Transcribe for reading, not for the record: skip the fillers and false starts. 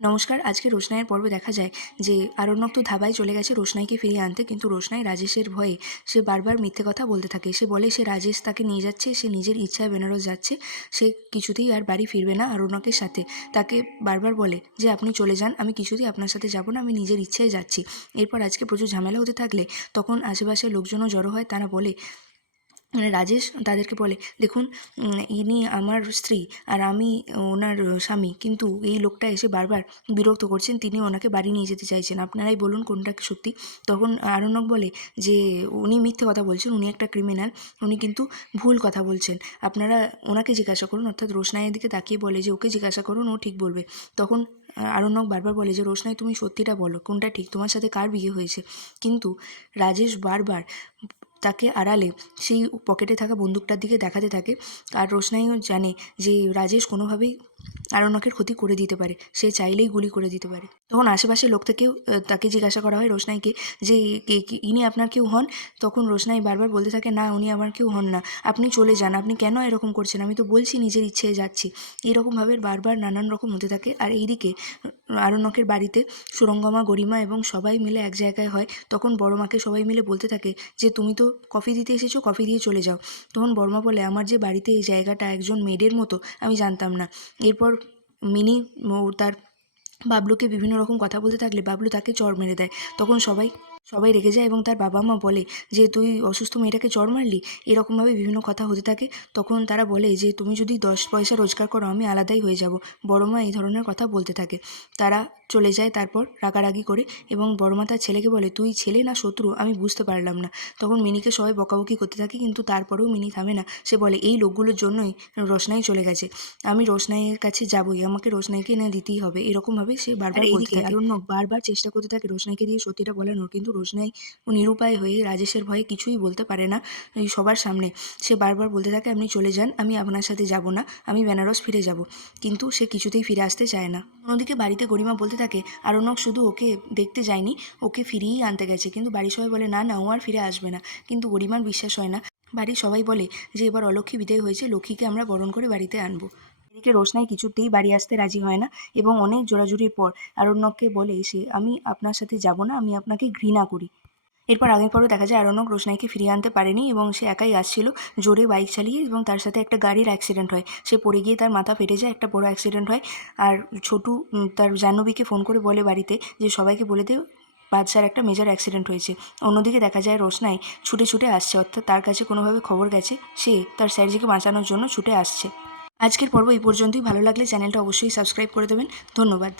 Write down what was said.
নমস্কার। আজকে রোশনাইয়ের পর্বে দেখা যায় যে আরণ্যক তো ধাবায় চলে গেছে রোশনাইকে ফিরিয়ে আনতে, কিন্তু রোশনাই রাজেশের ভয়ে সে বারবার মিথ্যে কথা বলতে থাকে। সে বলে সে রাজেশ তাকে নিয়ে যাচ্ছে, সে নিজের ইচ্ছায় বেনারস যাচ্ছে, সে কিছুতেই আর বাড়ি ফিরবে না আরণ্যকের সাথে। তাকে বারবার বলে যে আপনি চলে যান, আমি কিছুতেই আপনার সাথে যাব না, আমি নিজের ইচ্ছায় যাচ্ছি। এরপর আজকে প্রচুর ঝামেলা হতে থাকলে তখন আশেপাশের লোকজনও জড়ো হয়। তারা বলে, রাজেশ তাদেরকে বলে, দেখুন ইনি আমার স্ত্রী আর আমি ওনার স্বামী, কিন্তু এই লোকটা এসে বারবার বিরক্ত করছেন, তিনি ওনাকে বাড়ি নিয়ে যেতে চাইছেন, আপনারাই বলুন কোনটা সত্যি। তখন আরণ্যক বলে যে উনি মিথ্যে কথা বলছেন, উনি একটা ক্রিমিনাল, উনি কিন্তু ভুল কথা বলছেন, আপনারা ওনাকে জিজ্ঞাসা করুন। অর্থাৎ রোশনাইয়ের দিকে তাকিয়ে বলে যে ওকে জিজ্ঞাসা করুন, ও ঠিক বলবে। তখন আরণ্যক বারবার বলে যে রোশনাই তুমি সত্যিটা বলো, কোনটা ঠিক, তোমার সাথে কার বিয়ে হয়েছে। কিন্তু রাজেশ বারবার তাকে আড়ালে সেই পকেটে থাকা বন্দুকটার দিকে দেখাতে থাকে। আর রোশনাইও জানে যে রাজেশ কোনোভাবেই আরণ্যকের ক্ষতি করে দিতে পারে, সে চাইলেই গুলি করে দিতে পারে। তখন আশেপাশের লোক থেকেও তাকে জিজ্ঞাসা করা হয় রোশনাইকে যে ইনি আপনার কেউ হন। তখন রোশনাই বারবার বলতে থাকে, না উনি আমার কেউ হন না, আপনি চলে যান, আপনি কেন এরকম করছেন, আমি তো বলছি নিজের ইচ্ছে যাচ্ছি। এইরকমভাবে বারবার নানান রকম হতে থাকে। আর এইদিকে আরণ্যকের বাড়িতে সুরঙ্গমা, গরিমা এবং সবাই মিলে এক জায়গায় হয়। তখন বড় মাকে সবাই মিলে বলতে থাকে যে তুমি তো কফি দিতে এসেছো, কফি দিয়ে চলে যাও। তখন বড়মা বলে, আমার যে বাড়িতে এই জায়গাটা একজন মেডের মতো আমি জানতাম না। এরপর মিনি তার বাবলুকে বিভিন্ন রকম কথা বলতে থাকলে বাবলু তাকে চড় মেরে দেয়। তখন সবাই সবাই রেগে যায় এবং তার বাবা মা বলে যে তুই অসুস্থ মেয়েটাকে চড় মারলি। এরকমভাবে বিভিন্ন কথা হতে থাকে। তখন তারা বলে যে তুমি যদি 10 পয়সা রোজগার করো আমি আলাদাই হয়ে যাব। বড় মা এই ধরনের কথা বলতে থাকে। তারা চলে যায় তারপর রাগারাগি করে, এবং বড় মা তার ছেলেকে বলে, তুই ছেলে না শত্রু আমি বুঝতে পারলাম না। তখন মিনিকে সবাই বকাবকি করতে থাকে, কিন্তু তারপরেও মিনি থামে না। সে বলে এই লোকগুলোর জন্যই রোশনাই চলে গেছে, আমি রোশনাইয়ের কাছে যাবই, আমাকে রোশনাইকে এনে দিতেই হবে। এরকমভাবে সে বারবার বলতে থাকে। আরণ্যক বারবার চেষ্টা করতে থাকে রোশনাইকে দিয়ে সত্যিটা বলানোর, কিন্তু রোশনাই নিরুপায় হয়ে রাজেশের ভয়ে কিছুই বলতে পারে না। এই সবার সামনে সে বারবার বলতে থাকে, আপনি চলে যান, আমি আপনার সাথে যাব না, আমি বেনারস ফিরে যাব। কিন্তু সে কিছুতেই ফিরে আসতে চায় না। অন্যদিকে বাড়িতে গরিমা বলতে থাকে, আরণ্যক শুধু ওকে দেখতে যায়নি, ওকে ফিরিয়েই আনতে গেছে। কিন্তু বাড়ির সবাই বলে, না না, ও আর ফিরে আসবে না। কিন্তু গরিমার বিশ্বাস হয় না। বাড়ির সবাই বলে যে এবার অলক্ষ্মী বিদায় হয়েছে, লক্ষ্মীকে আমরা বরণ করে বাড়িতে আনবো। এদিকে রোশনাই কিছুতেই বাড়ি আসতে রাজি হয় না, এবং অনেক জোরাজুরির পর আরণ্যককে বলে সে, আমি আপনার সাথে যাব না, আমি আপনাকে ঘৃণা করি। এরপর আগের পরও দেখা যায় আরণ্যক রোশনাইকে ফিরিয়ে আনতে পারেনি, এবং সে একাই আসছিল জোরে বাইক চালিয়ে, এবং তার সাথে একটা গাড়ির অ্যাক্সিডেন্ট হয়। সে পড়ে গিয়ে তার মাথা ফেটে যায়, একটা বড় অ্যাক্সিডেন্ট হয়। আর ছোটু তার জাহ্নবীকে ফোন করে বলে বাড়িতে যে সবাইকে বলে দে বাদশার একটা মেজর অ্যাক্সিডেন্ট হয়েছে। অন্যদিকে দেখা যায় রোশনাই ছুটে ছুটে আসছে, অর্থাৎ তার কাছে কোনোভাবে খবর গেছে, সে তার স্যারজিকে বাঁচানোর জন্য ছুটে আসছে। আজকের পর্ব এই পর্যন্তই। ভালো লাগলে চ্যানেলটা অবশ্যই সাবস্ক্রাইব করে দেবেন। ধন্যবাদ।